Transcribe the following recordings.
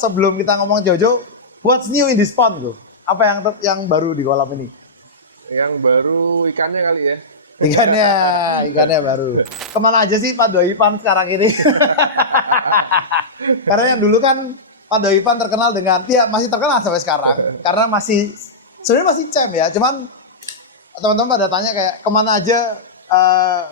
sebelum kita ngomong Jojo, what's new in this pond, bro? Apa yang baru di kolam ini? Yang baru ikannya kali ya. Ikannya baru. Kemana aja sih Pak Doipan sekarang ini? Karena yang dulu kan Pak Doipan terkenal dengan, ya masih terkenal sampai sekarang. Karena sebenarnya masih champ ya. Cuman teman-teman pada tanya kayak kemana aja,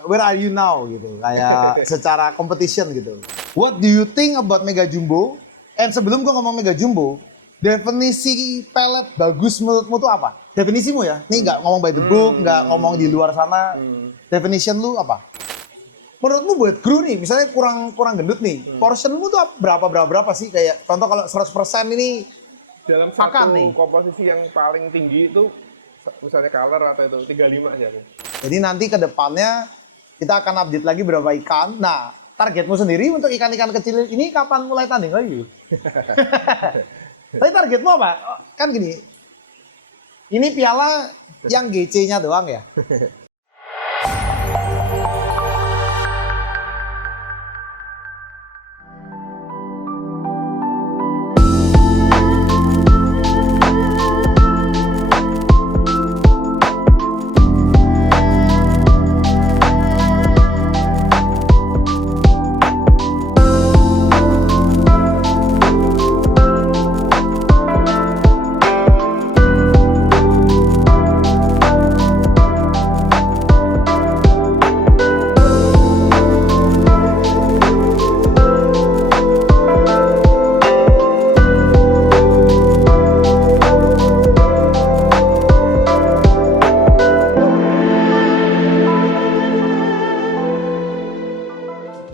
where are you now gitu. Kayak secara competition gitu. What do you think about Mega Jumbo? And sebelum gue ngomong Mega Jumbo, definisi pelet bagus menurutmu tuh apa? Definisimu ya? Ini nggak ngomong by the book, nggak ngomong di luar sana. Definition lu apa? Menurutmu buat kru nih, misalnya kurang gendut nih, portionmu tuh berapa sih? Kayak contoh kalau 100% ini dalam makan satu nih. komposisi yang paling tinggi itu misalnya color atau itu 35 sih aku. Jadi nanti ke depannya kita akan update lagi berapa ikan. Nah, targetmu sendiri untuk ikan-ikan kecil ini kapan mulai tanding lagi? Tapi targetmu apa? Kan gini, ini piala yang GC-nya doang ya?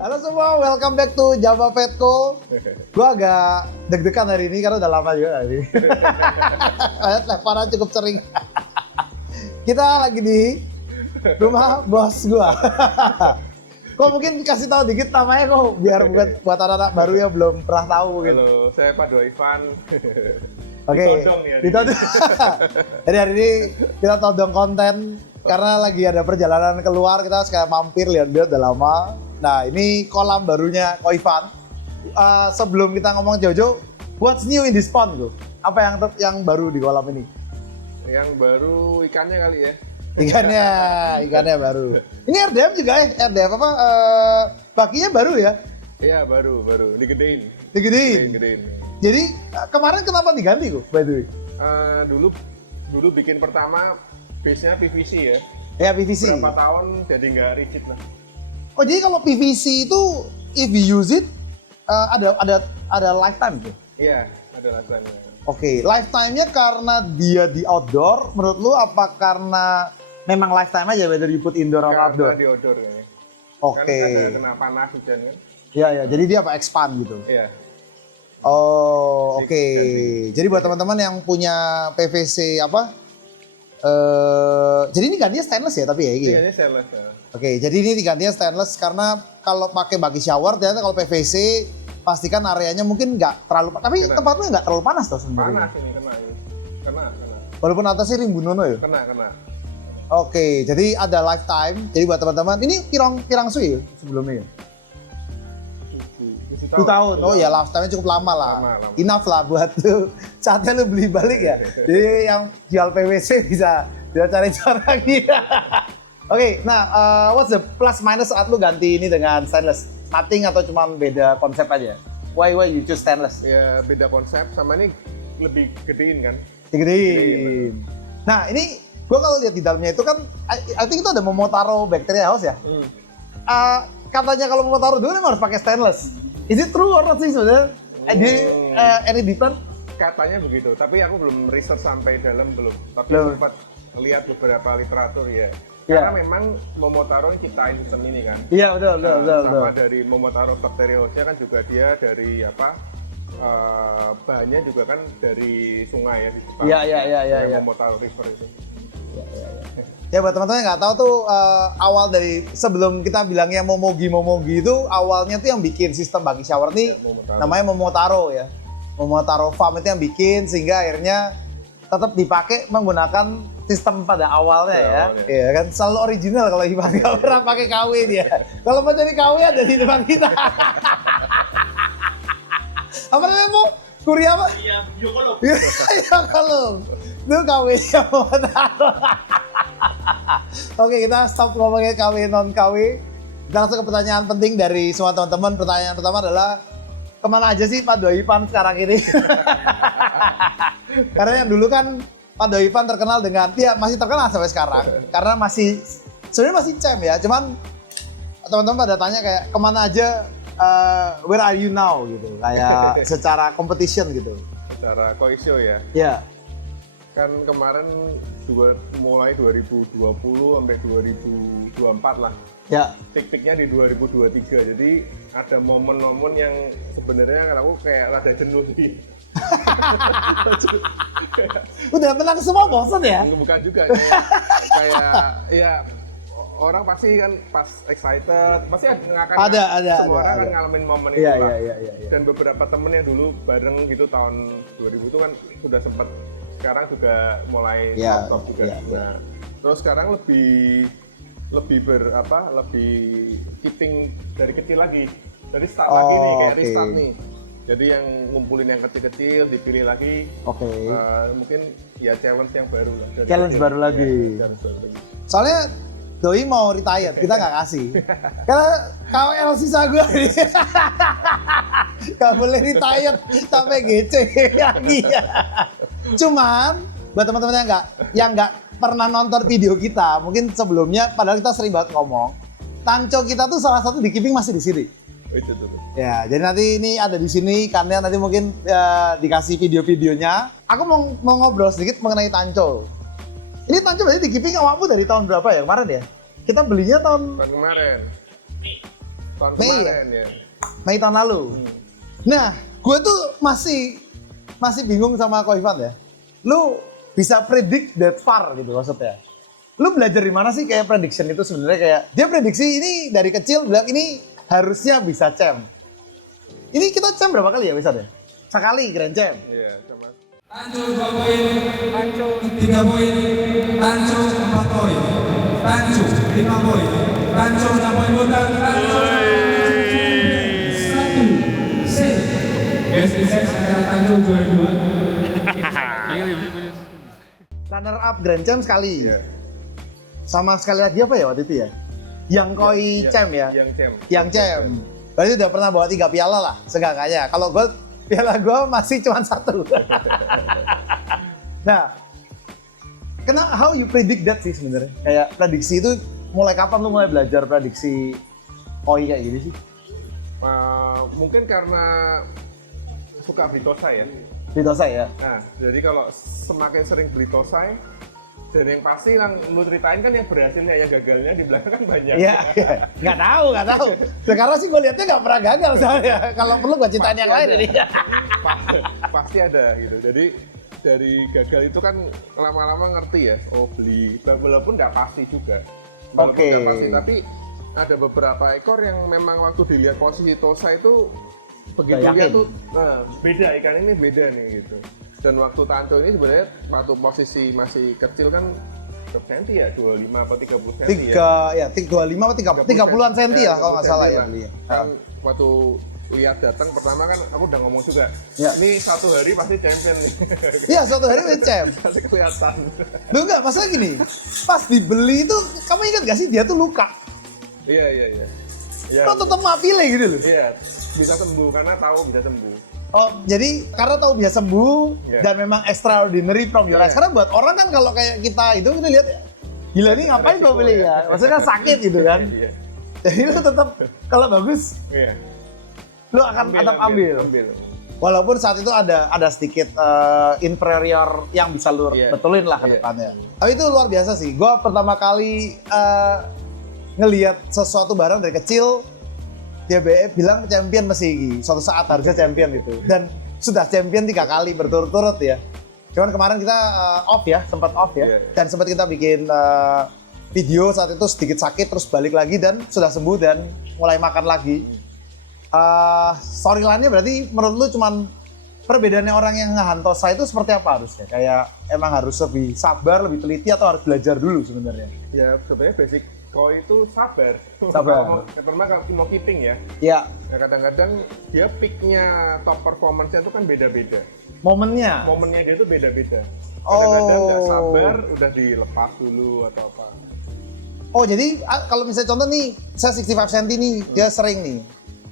Halo semua, welcome back to Java Petco. Gue agak deg-degan hari ini karena udah lama juga hari ini. Teleponan cukup sering. Kita lagi di rumah bos gue. Kok mungkin kasih tahu dikit namanya kok, biar buat anak-anak baru yang belum pernah tahu gitu. Halo, saya Pak Doivan. Oke, Ditodong ya. Jadi hari ini kita todong konten karena lagi ada perjalanan keluar, kita sekalian mampir lihat-lihat udah lama. Nah, ini kolam barunya Ko Ivan. Sebelum kita ngomong Jojo, what's new in this pond, bro? Apa yang baru di kolam ini? Yang baru ikannya kali ya. Ikannya baru. Ini RDM juga ya? RDM apa? Bakinya baru ya? Iya, baru. Digedein. Digedein. Jadi kemarin kenapa diganti kok, by the way? Dulu bikin pertama base-nya PVC ya. Ya, PVC. Berapa tahun jadi nggak rigid lah. Oh, jadi kalau PVC itu if you use it ada lifetime tuh? Iya, ada lifetime. Oke, lifetime-nya karena dia di outdoor, menurut lu apa karena memang lifetime aja whether you put indoor atau outdoor? Karena di outdoor kayaknya. Oke. Kan ada kena panas hujan kan? Iya, jadi dia apa expand gitu? Iya. Oh, oke. Jadi buat teman-teman yang punya PVC jadi ini gantinya stainless ya tapi ya gitu. Iya, stainless ya. Oke, jadi ini digantinya stainless karena kalau pakai bagi shower ternyata kalau PVC pastikan areanya mungkin nggak terlalu, tapi tempatnya nggak terlalu panas tuh sebenarnya. Panas ini kena. Walaupun atasnya rimbunono ya. Kena. Oke, jadi ada lifetime. Jadi buat teman-teman, ini pirang suwi ya sebelumnya ya? 7 tahun. Oh ya, lifetime-nya cukup lama lah. Lama. Enough lah buat lu. Saatnya lu beli balik ya. Jadi yang jual PVC bisa cari cara lagi. Oke, nah what's the plus minus saat lu ganti ini dengan stainless? Cutting atau cuma beda konsep aja? Why you choose stainless? Ya beda konsep, sama ini lebih gedein kan? Digedein. Nah ini gua kalau lihat di dalamnya itu kan, I think itu ada Momotaro Bacteria House ya? Katanya kalau Momotaro dulu memang harus pakai stainless. Is it true or not sih sebenarnya? Any different? Katanya begitu, tapi aku belum research sampai dalam belum. Tapi sempat lihat beberapa literatur ya. Karena memang Momotaro ciptain sistem ini kan. Iya betul. Sama dari Momotaro Bacteria House kan juga dia dari bahannya juga kan dari sungai ya di Jepang. Iya. Momotaro River itu. Ya buat teman-teman yang nggak tahu tuh awal dari sebelum kita bilangnya Momogi itu awalnya tuh yang bikin sistem bagi shower nih namanya Momotaro ya. Momotaro Farm itu yang bikin sehingga akhirnya tetap dipakai menggunakan sistem pada awalnya ya. Iya kan selalu original kalau Ivan nggak pernah pakai KW dia. Kalau mau jadi KW ada di depan kita. Apa namanya mau? Kuliah apa? Iya, biokolog. Iya kalau itu KW yang Momotaro. Oke, kita stop ngomongin KW non KW. Kita langsung ke pertanyaan penting dari semua teman-teman. Pertanyaan pertama adalah kemana aja sih Pak Doipan sekarang ini? Karena yang dulu kan Pak Doipan terkenal dengan, ya masih terkenal sampai sekarang. Karena masih, sebenarnya masih champ ya. Cuman teman-teman pada tanya kayak kemana aja, where are you now gitu. Kayak secara competition gitu. Secara koisio ya. Ya. Kan kemarin mulai 2020 sampai 2024 lah. Ya. Tik-tiknya di 2023. Jadi ada momen-momen yang sebenarnya kan aku kayak rada jenuh sih. Udah menang semua bosan ya? Bukan juga kayak ya orang pasti kan pas excited pasti akan semua orang kan ngalamin momen itu lah. Iya. Dan beberapa temen yang dulu bareng gitu tahun 2000 itu kan sudah sempat sekarang juga mulai stop juga. Nah, terus sekarang lebih keeping dari kecil lagi. Dari start lagi nih kayak restart nih. Jadi yang ngumpulin yang kecil-kecil dipilih lagi. Mungkin ya challenge yang baru lah. Challenge baru lagi. Soalnya Doi mau retired, kita nggak kasih. Karena KWL sisa gue nih. Gak boleh retired sampai GC lagi ya. Cuman buat teman-teman yang nggak pernah nonton video kita, mungkin sebelumnya, padahal kita sering banget ngomong, Tanco kita tuh salah satu di keeping masih di sini. Itu. Ya, jadi nanti ini ada di sini, karena nanti mungkin dikasih video-videonya. Aku mau ngobrol sedikit mengenai Tanco. Ini Tanco berarti di keeping awakmu dari tahun berapa ya kemarin ya? Kita belinya tahun kemarin. Tahun Mei kemarin ya. Mei tahun lalu. Nah, gue tuh masih bingung sama Ko Ivan ya. Lu bisa predict that far gitu maksudnya. Lu belajar di mana sih kayak prediction itu sebenarnya kayak dia prediksi ini dari kecil bilang ini harusnya bisa champ. Ini kita champ berapa kali ya bisa ya? Sekali Grand Champ. Iya, sama. Tanco 2 poin, Tanco 3 poin, Tanco 4 poin, Tanco 5 poin, Tanco 6 poin bukan, Tanco 1 set. Best research adalah Tanco 22. Runner up Grand Champ sekali. Iya. Sama sekali lagi apa ya waktu itu ya? Yang Koi Champ ya? Yang Champ. Berarti udah pernah bawa 3 piala lah seenggaknya. Kalau gue piala gue masih cuma 1. Nah, how you predict that sih sebenarnya? Kayak prediksi itu mulai kapan lu mulai belajar prediksi Koi kayak gini sih? Mungkin karena suka beli tosai ya. Beli tosai ya? Nah, jadi kalau semakin sering beli tosai, dan yang pasti yang lu ceritain kan yang berhasilnya, yang gagalnya di belakang kan banyak. Iya. Nggak tahu. Sekarang sih gue lihatnya nggak pernah gagal soalnya. Kalau perlu gue ceritain yang lain ini. Pasti ada gitu. Jadi dari gagal itu kan lama-lama ngerti ya. Oh beli, walaupun nggak pasti juga. Oke. Nggak pasti, tapi ada beberapa ekor yang memang waktu dilihat posisi tosa itu begitu dia tuh beda, ikan ini beda nih gitu. Dan waktu Tanco ini sebenarnya waktu posisi masih kecil kan berapa senti ya? 25 atau 30 senti ya? 25 atau 30-an senti lah kalau nggak salah ya. Kan waktu lihat datang pertama kan aku udah ngomong juga, ya. Ini satu hari pasti champion nih. Iya, suatu hari udah champ. Pasti kelihatan. Lu nggak, masalah gini, pas dibeli itu kamu ingat gak sih dia tuh luka? Iya. Kok tetap mapile gitu loh? Iya, bisa sembuh karena tahu bisa sembuh. Oh, jadi karena tahu bisa sembuh dan memang extraordinary from your eyes. Karena buat orang kan kalau kayak kita itu kita lihat, gila nih ngapain gue beli ya? Maksudnya sakit gitu kan. Iya. Jadi lu tetap kalau bagus, lu akan tetap ambil. Walaupun saat itu ada sedikit inferior yang bisa lu betulin lah ke depannya. Tapi itu luar biasa sih. Gue pertama kali ngelihat sesuatu barang dari kecil, dia bilang champion masih suatu saat harusnya champion itu, dan sudah champion 3 kali berturut-turut ya. Cuman kemarin kita sempat off ya, dan sempat kita bikin video saat itu sedikit sakit terus balik lagi dan sudah sembuh dan mulai makan lagi. Storyline-nya berarti menurut lu cuman perbedaannya orang yang ngehantosa itu seperti apa harusnya? Kayak emang harus lebih sabar, lebih teliti atau harus belajar dulu sebenarnya? Ya sebenarnya basic koi itu sabar. Sabar. Terutama kalau mau keeping ya. Ya, Nah, kadang-kadang dia peaknya top performance-nya itu kan beda-beda. momennya. Momennya dia tuh beda-beda. Kadang-kadang nggak Oh. sabar, udah dilepas dulu atau apa. Oh, jadi kalau misalnya contoh nih, saya 65 cm nih, dia sering nih.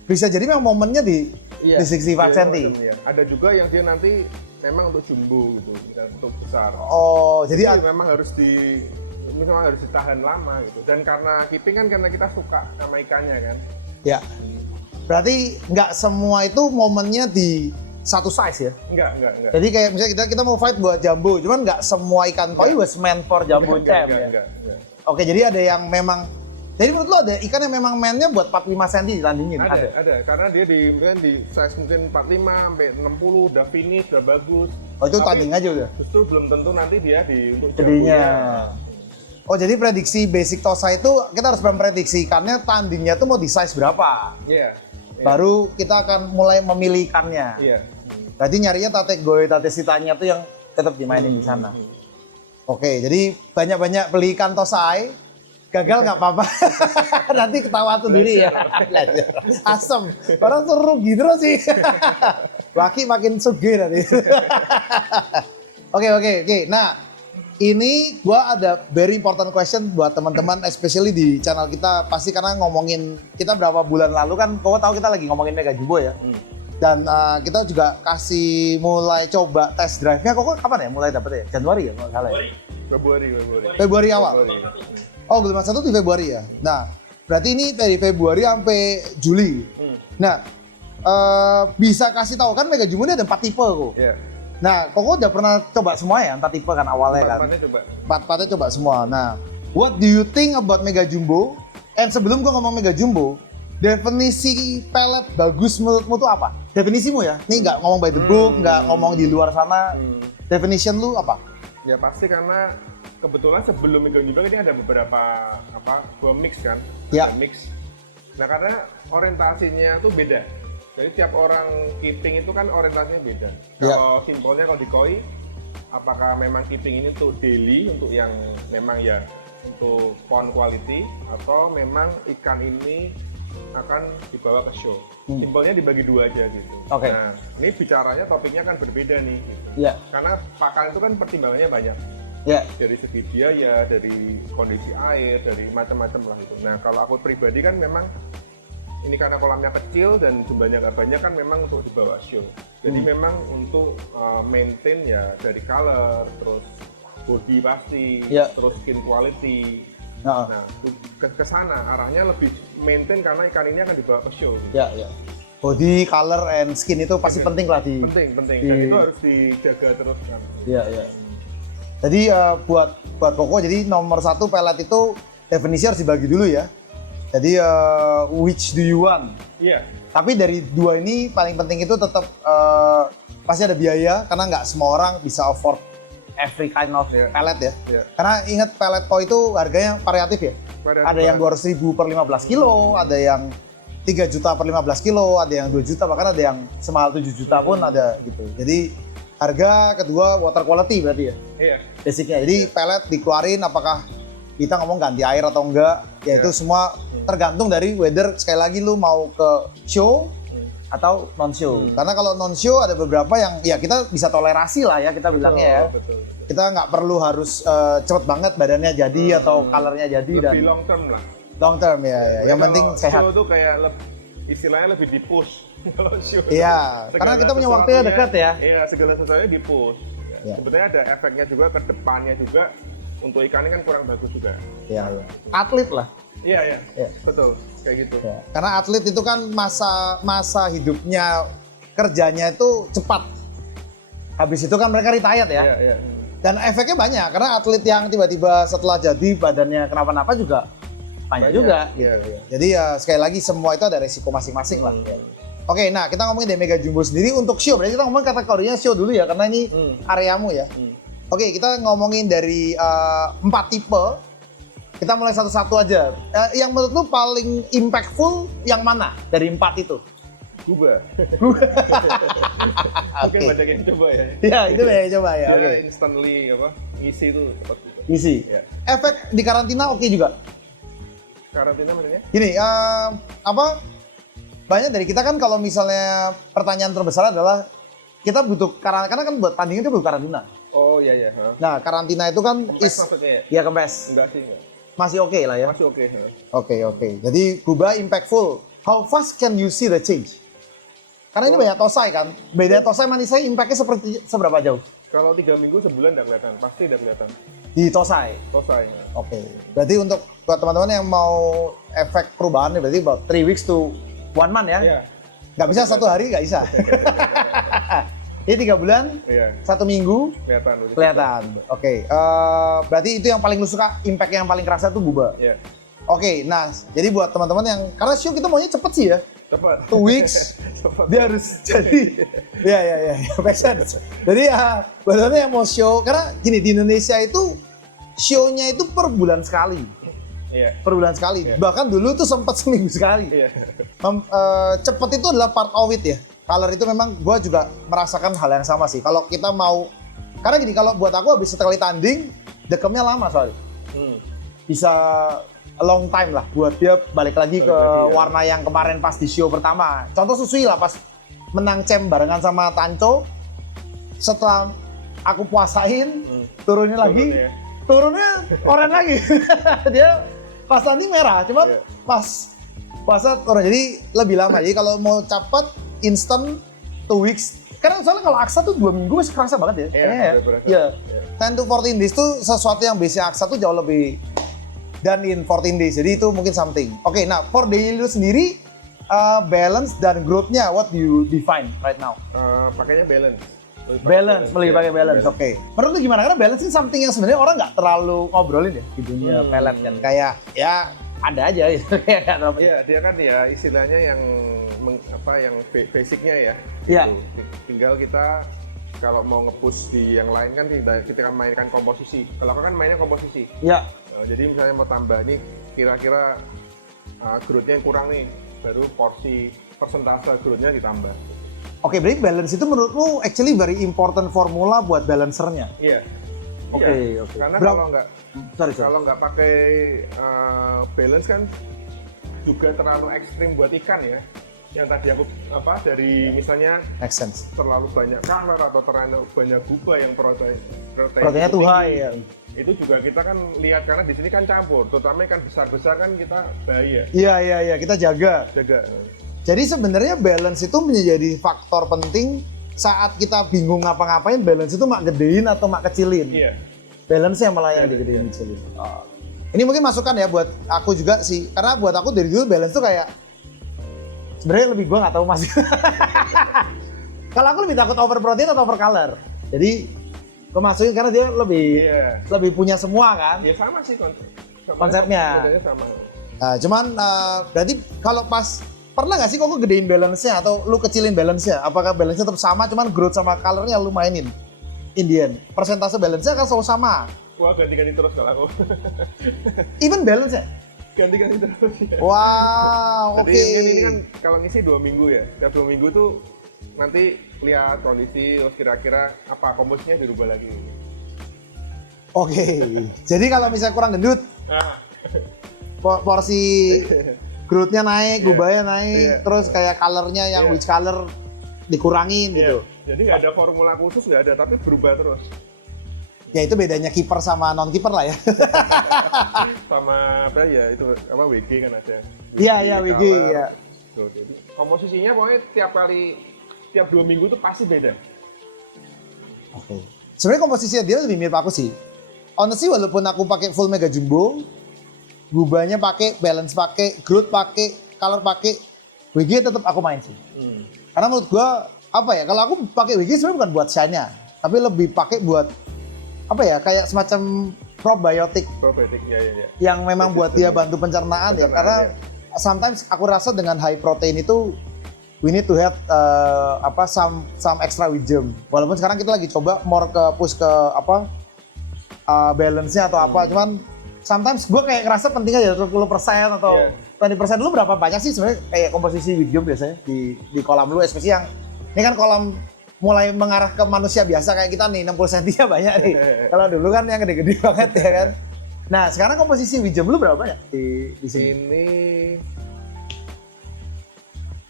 Bisa jadi memang momennya di 65 Iya, cm. iya. Ada juga yang dia nanti memang untuk jumbo gitu, bukan untuk besar. Oh, jadi Jadi memang harus ditahan lama gitu. Dan karena keeping kan karena kita suka sama ikannya kan. ya. Berarti nggak semua itu momennya di satu size ya? Enggak. Jadi kayak misalnya kita mau fight buat jumbo, cuman nggak semua ikan koi was meant for jumbo champ ya? Enggak. Oke, jadi ada yang memang, jadi menurut lo ada ikan yang memang mainnya buat 45 cm ditandingin? Ada. Karena dia mungkin di size mungkin 45 sampai 60 udah finish, udah bagus. Oh, itu Tapi tanding aja udah? Justru belum tentu nanti dia untuk Jadinya. jambunya. Oh, jadi prediksi basic tosa itu kita harus memprediksi ikannya tandingnya tuh mau di size berapa? Iya. Baru kita akan mulai memilih ikannya. Iya. Berarti nyarinya tate goe, tate sitanya tuh yang tetap dimainin di sana. Oke, jadi banyak-banyak beli ikan tosai, gagal nggak apa-apa. Nanti ketawa sendiri ya. Asem, orang seru gitu sih. Laki makin sugih nanti. Oke. Nah, ini gua ada very important question buat teman-teman, especially di channel kita. Pasti karena ngomongin kita berapa bulan lalu kan, kau tahu kita lagi ngomongin Mega Jumbo ya. Dan kita juga kasih mulai coba test drive-nya. Kok kapan ya mulai dapet ya? Januari ya kalau nggak salah ya? Februari awal. Oh, gelombang 1 di Februari ya. Nah, berarti ini dari Februari sampai Juli. Nah, bisa kasih tahu kan Mega Jumbo ini ada 4 tipe kok. Iya. Nah, Koko udah pernah coba semua ya, 4 tipe kan awalnya kan? Coba. 4-4-nya coba semua. Nah, what do you think about Mega Jumbo? And sebelum gua ngomong Mega Jumbo, definisi pelet bagus menurutmu tuh apa? Definisimu ya? Nih nggak ngomong by the book, nggak ngomong di luar sana. Definition lu apa? Ya pasti karena kebetulan sebelum Mega Jumbo ini ada beberapa gua mix kan. Ya. Ada mix. Nah, karena orientasinya tuh beda. Jadi tiap orang keeping itu kan orientasinya beda. Ya. Kalau simpelnya kalau di koi, apakah memang keeping ini untuk daily, untuk yang memang ya untuk pond quality, atau memang ikan ini akan dibawa ke show. Simpelnya dibagi dua aja gitu. Oke. Nah, ini bicaranya topiknya kan berbeda nih. Gitu. Ya. Karena pakan itu kan pertimbangannya banyak. Ya. Dari segi biaya, dari kondisi air, dari macam-macam lah itu. Nah, kalau aku pribadi kan memang ini karena kolamnya kecil dan jumlahnya nggak banyak kan memang untuk dibawa show. Jadi memang untuk maintain ya dari color, terus body pasti, Ya. terus skin quality. Nah, Nah, ke sana arahnya lebih maintain karena ikan ini akan dibawa ke show. ya. Body, color, and skin itu pasti penting lah di. Penting. Dan itu harus dijaga terus kan. Iya. Jadi buat Koko, jadi nomor 1 pelet itu definisi harus dibagi dulu ya. Jadi which do you want? Iya. Tapi dari dua ini paling penting itu tetap pasti ada biaya karena nggak semua orang bisa afford every kind of pellet ya. Iya. Karena ingat pellet koi itu harganya variatif ya. Variatif Ada yang 200.000 per 15 kilo, ada yang 3 juta per 15 kilo, ada yang 2 juta, bahkan ada yang semahal 7 juta pun ada gitu. Jadi harga, kedua water quality berarti ya. Iya. Basicnya. Jadi pellet dikeluarin apakah kita ngomong ganti air atau enggak, ya itu semua tergantung dari whether sekali lagi lu mau ke show atau non show. Karena kalau non show ada beberapa yang ya kita bisa tolerasi lah ya kita bilangnya ya. Betul. Kita nggak perlu harus cepet banget badannya jadi atau colornya jadi Lebih dan long term lah. long term ya. Yang penting Kalau sehat. Show tuh kayak istilahnya lebih di push. Kalau show. Iya, karena kita punya waktunya dekat ya. Iya, segala sesuatunya di push. Ya. Sebetulnya ada efeknya juga ke depannya juga. Untuk ikan ini kan kurang bagus juga. Iya. Atlet lah. Iya. Iya. Betul, kayak gitu. Ya. Karena atlet itu kan masa hidupnya kerjanya itu cepat. Habis itu kan mereka retired ya. Iya. Dan efeknya banyak karena atlet yang tiba-tiba setelah jadi badannya kenapa-napa juga banyak juga. Iya. Jadi ya sekali lagi semua itu ada resiko masing-masing lah. Ya. Oke, nah kita ngomongin dari Mega Jumbo sendiri untuk show. Berarti kita ngomongin kategorinya show dulu ya karena ini areamu ya. Oke, kita ngomongin dari 4 tipe. Kita mulai satu-satu aja. Yang menurut lu paling impactful yang mana dari 4 itu? Gubah. Mungkin banyak yang coba ya. Ya, itu banyak coba ya. Dia Oke. instantly ngisi itu cepat. Misi. Ya. Efek di karantina oke juga. Karantina maksudnya? Gini, banyak dari kita kan kalau misalnya pertanyaan terbesar adalah kita butuh karena kan buat tandingan itu butuh karantina. Oh iya iya. Nah, karantina itu kan Kempes maksudnya ya? ya kempes. Enggak sih. Enggak. Masih oke lah ya. Masih oke. Oke. Jadi Guba impactful. How fast can you see the change? Karena ini banyak tosai kan. Beda tosai manisai impactnya seberapa jauh? Kalau 3 minggu sebulan udah kelihatan, pasti udah kelihatan. Di tosai. Tosai. Oke. Berarti untuk buat teman-teman yang mau efek perubahan berarti about 3 weeks to 1 month ya? Iya. Nggak bisa 1 hari, nggak bisa. Ini 3 bulan, Iya. 1 minggu, Kelihatan. kelihatan. Oke. Berarti itu yang paling lu suka, impact yang paling kerasa tuh Guba. Iya. Oke, nah jadi buat teman-teman yang, karena show kita maunya cepet sih ya. Cepat. 2 weeks, Cepat. dia harus jadi. Ya, make sense. Jadi ya, buat teman-teman yang mau show, karena gini, di Indonesia itu, show-nya itu per bulan sekali. Iya. Per bulan sekali. Iya. Bahkan dulu tuh sempat seminggu sekali. Iya. Cepet itu adalah part of it ya. Color itu memang gue juga merasakan hal yang sama sih. Kalau kita mau, karena gini, kalau buat aku habis sekali tanding, dekemnya lama soalnya. Bisa a long time lah buat dia balik lagi ke warna yang kemarin pas di show pertama. Contoh Susui lah pas menang champ barengan sama Tanco. Setelah aku puasain, turunnya lagi, turunnya oranye lagi. Dia pas tanding merah, cuma pas puasa turun. Jadi lebih lama. Jadi kalau mau cepet, instant 2 weeks. Karena soalnya kalau Aksa tuh 2 minggu masih kerasa banget ya. Iya. 10 to 14 days tuh sesuatu yang biasanya Aksa tuh jauh lebih dan in 14 days. Jadi itu mungkin something. Oke, nah for daily lu sendiri balance dan growth-nya what do you define right now? Pakainya balance. Lebih pakai balance. Oke. Menurut lu gimana? Karena balance ini something yang sebenarnya orang nggak terlalu ngobrolin ya di dunia pelet kan. Kayak ya ada aja gitu. Iya, dia kan ya istilahnya yang yang basicnya ya. Iya. Gitu. Tinggal kita kalau mau nge-push di yang lain kan kita kan mainkan komposisi. Kalau aku kan mainnya komposisi. Iya. Jadi misalnya mau tambah nih kira-kira growth-nya yang kurang nih, baru porsi persentase growth-nya ditambah. Oke, berarti balance itu menurut lu actually very important formula buat balancernya. Iya. Oke. Karena kalau nggak sorry. kalau nggak pakai balance kan juga terlalu ekstrim buat ikan ya. Yang tadi aku dari misalnya Make sense. terlalu banyak color atau terlalu banyak guba yang Proteinnya tuh high ya. Itu juga kita kan lihat karena di sini kan campur, terutama ikan besar-besar kan kita bahaya. Iya, kita jaga. Jadi sebenarnya balance itu menjadi faktor penting saat kita bingung ngapa-ngapain. Balance itu mak gedein atau mak kecilin. Iya. Balance yang malah yang digedein kecilin. Ini mungkin masukan ya buat aku juga sih, karena buat aku dari dulu balance tuh kayak sebenarnya lebih gua nggak tahu masih. Kalau aku lebih takut over protein atau over color. Jadi gua masukin karena dia lebih punya semua kan. Ya sama sih konsepnya. Sama. Nah, cuman berarti kalau pas pernah nggak sih kok gedein balance-nya atau lu kecilin balance-nya? Apakah balance-nya tetap sama cuman growth sama color-nya lu mainin? Indian. Persentase balance-nya kan selalu sama. Wah, ganti-ganti terus kalau aku. Even balance-nya? Ganti-ganti terus ya. Wow, oke. Ini kan kalau ngisi 2 minggu ya. Tiap 2 minggu tuh nanti lihat kondisi terus kira-kira apa komposisinya dirubah lagi. Oke. Jadi kalau misalnya kurang gendut, porsi growth-nya naik, gubahnya naik, terus kayak color-nya yang which color dikurangin gitu. Jadi nggak ada formula khusus, nggak ada, tapi berubah terus. Ya itu bedanya kiper sama non kiper lah ya. Sama apa ya itu WG kan ada. Iya WG ya. Jadi komposisinya pokoknya tiap 2 minggu tuh pasti beda. Oke. Sebenarnya komposisinya dia lebih mirip aku sih. Honestly walaupun aku pakai full mega jumbo, gubahnya pakai, balance pakai, growth pakai, color pakai, WG tetap aku main sih. Karena menurut gua apa ya, kalau aku pakai WG sebenarnya bukan buat shine-nya, tapi lebih pakai buat apa ya, kayak semacam probiotik ya. Yang memang buat dia bantu pencernaan ya. Karena sometimes aku rasa dengan high protein itu we need to have some extra wisdom. Walaupun sekarang kita lagi coba more ke push ke balance-nya atau apa, cuman sometimes gue kayak ngerasa penting aja 20% atau 20% dulu berapa banyak sih sebenarnya kayak komposisi video biasanya di kolam lu, especially yang ini kan kolam mulai mengarah ke manusia biasa kayak kita nih 60 cm banyak nih. Kalau dulu kan yang gede-gede banget ya kan. Nah, sekarang komposisi wijam lu berapa banyak di sini?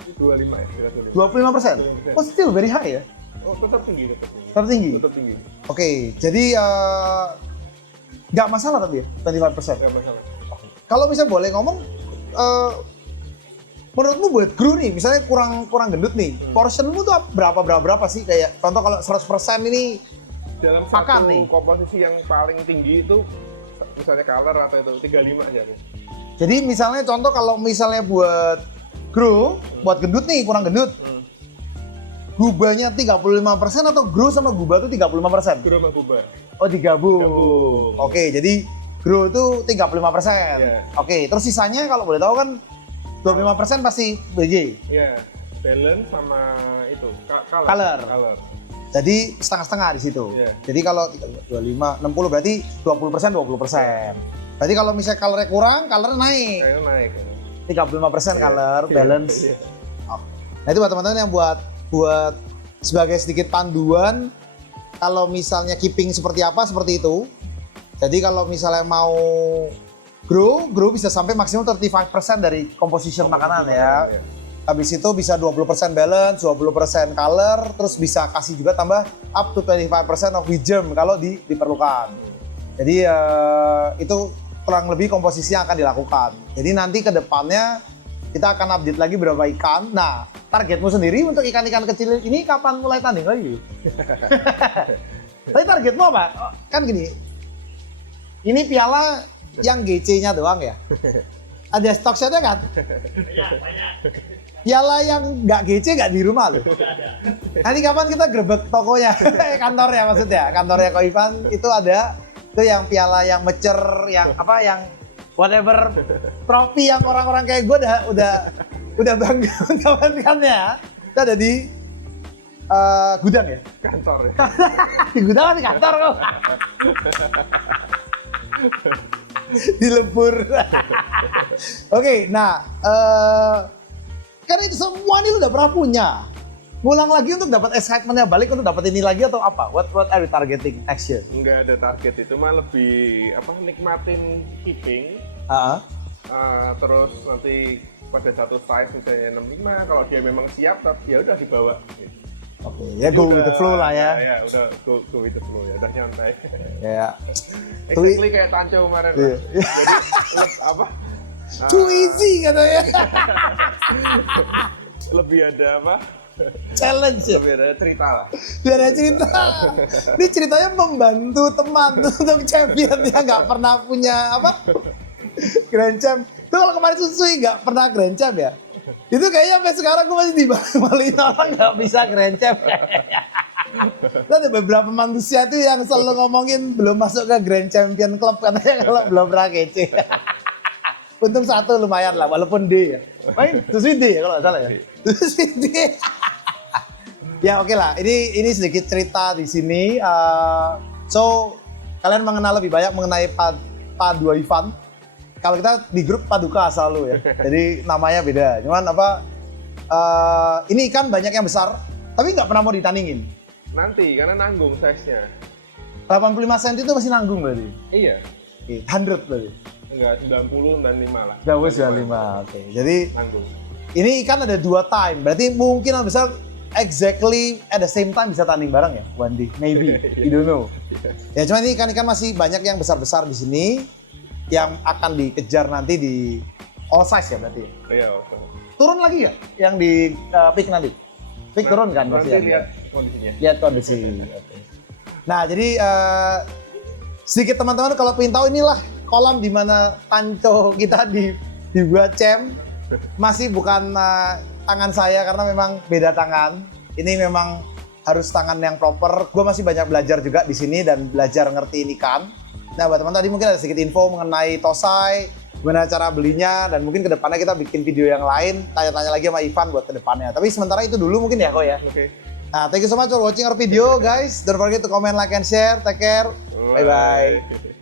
Ini 25 ya, 25%? Oh, still very high ya? Oh, tetap tinggi. Tertinggi? Tetap tinggi. Oke, jadi nggak masalah tapi ya, 25%? Nggak masalah. Kalau misalnya boleh ngomong, menurutmu buat crew nih, misalnya kurang gendut nih, portionmu tuh berapa sih? Kayak contoh kalau 100% ini Dalam makan satu nih. komposisi yang paling tinggi itu, misalnya color atau itu 35 aja. Jadi misalnya contoh kalau misalnya buat crew, buat gendut nih, kurang gendut, gubahnya 35% atau grow sama gubah tuh 35%? Guru sama gubah. Oh, digabung. Gabung. Oke, jadi grow itu 35%. Iya. Oke, terus sisanya kalau boleh tahu kan 25% pasti BG. Iya, balance sama itu Color. Color. Jadi setengah-setengah di situ. Iya. Jadi kalau 25, 60 berarti 20%. Berarti kalau misalnya colornya kurang, color naik. Kayaknya naik. 35% color, Iya. balance. Iya. Nah itu buat teman-teman yang buat sebagai sedikit panduan kalau misalnya keeping seperti apa, seperti itu. Jadi kalau misalnya mau grow bisa sampai maksimum 35% dari composition makanan ya. Iya. Habis itu bisa 20% balance, 20% color, terus bisa kasih juga tambah up to 25% of wisdom kalau diperlukan. Jadi itu kurang lebih komposisi yang akan dilakukan. Jadi nanti ke depannya kita akan update lagi berapa ikan. Nah, targetmu sendiri untuk ikan-ikan kecil ini kapan mulai tanding lagi? Tapi targetmu apa? Oh, kan gini, ini piala yang GC-nya doang ya? Ada stock shotnya kan? Piala yang nggak GC nggak di rumah loh. Nanti kapan kita grebek tokonya, kantornya maksudnya, kantornya Ko Ivan itu ada itu yang piala yang mecer, yang apa, yang whatever trofi yang orang-orang kayak gue udah bangga mendapatkannya. Itu ada di gudang ya? Kantor ya. Di gudang atau di kantor kok? Di lembur. Oke, nah kan itu semua ini lu udah pernah punya. Ngulang lagi untuk dapat excitementnya balik untuk dapat ini lagi atau apa? What are you targeting next year? Nggak ada target, itu mah lebih nikmatin keeping. Terus nanti pada satu size misalnya 65, kalau dia memang siap ya udah dibawa. Gitu. Oke, ya go with the flow lah ya. Ya udah go with the flow ya, udah nyantai. Ya. Exactly kayak Tanco kemarin. Iya. Jadi apa? Too easy katanya. Lebih ada apa? Challenge ya. Lebih ada cerita lah. Biar ada cerita. Ini ceritanya membantu teman untuk champion yang nggak pernah punya apa? Grand Champ. Itu kalau kemarin Susui nggak pernah Grand Champ ya? Itu kayaknya sampai sekarang gue masih dibalik orang nggak bisa Grand Champ. Ada beberapa manusia tuh yang selalu ngomongin belum masuk ke Grand Champion Club katanya kalau belum pernah kece. Untung satu lumayan lah, walaupun D ya. Main Susui D ya kalau nggak salah ya. Susui D. Ya oke lah, ini sedikit cerita di sini. So kalian mengenal lebih banyak mengenai Pak Dua Ivan. Kalau kita di grup Paduka selalu ya, jadi namanya beda. Cuman apa? Ini ikan banyak yang besar, tapi nggak pernah mau ditandingin. Nanti karena nanggung size-nya. 85 cm itu masih nanggung berarti. Iya. 100 berarti. Enggak, 90 dan 5 lah. Jauh 95. Oke. Jadi Nanggung. ini ikan ada 2 time, berarti mungkin yang besar exactly at the same time bisa tanding bareng ya, one day, maybe, you don't know. Ya cuman ini ikan-ikan masih banyak yang besar-besar di sini, yang akan dikejar nanti di all size ya berarti. Iya, oke. Turun lagi ya, yang di peak nanti. Peak turun kan Nanti pasti ya. lihat kondisinya. Lihat kondisi. Oke. Nah jadi sedikit teman-teman kalau pengen tahu inilah kolam di mana Tanco kita dibuat champ. Masih bukan tangan saya karena memang beda tangan. Ini memang harus tangan yang proper. Gue masih banyak belajar juga di sini dan belajar ngertiin ikan. Nah buat teman tadi mungkin ada sedikit info mengenai Tosai, gimana cara belinya, dan mungkin kedepannya kita bikin video yang lain, tanya-tanya lagi sama Ivan buat kedepannya. Tapi sementara itu dulu mungkin ya kok ya. Oke. Nah thank you so much for watching our video guys. Don't forget to comment, like, and share. Take care. Bye-bye.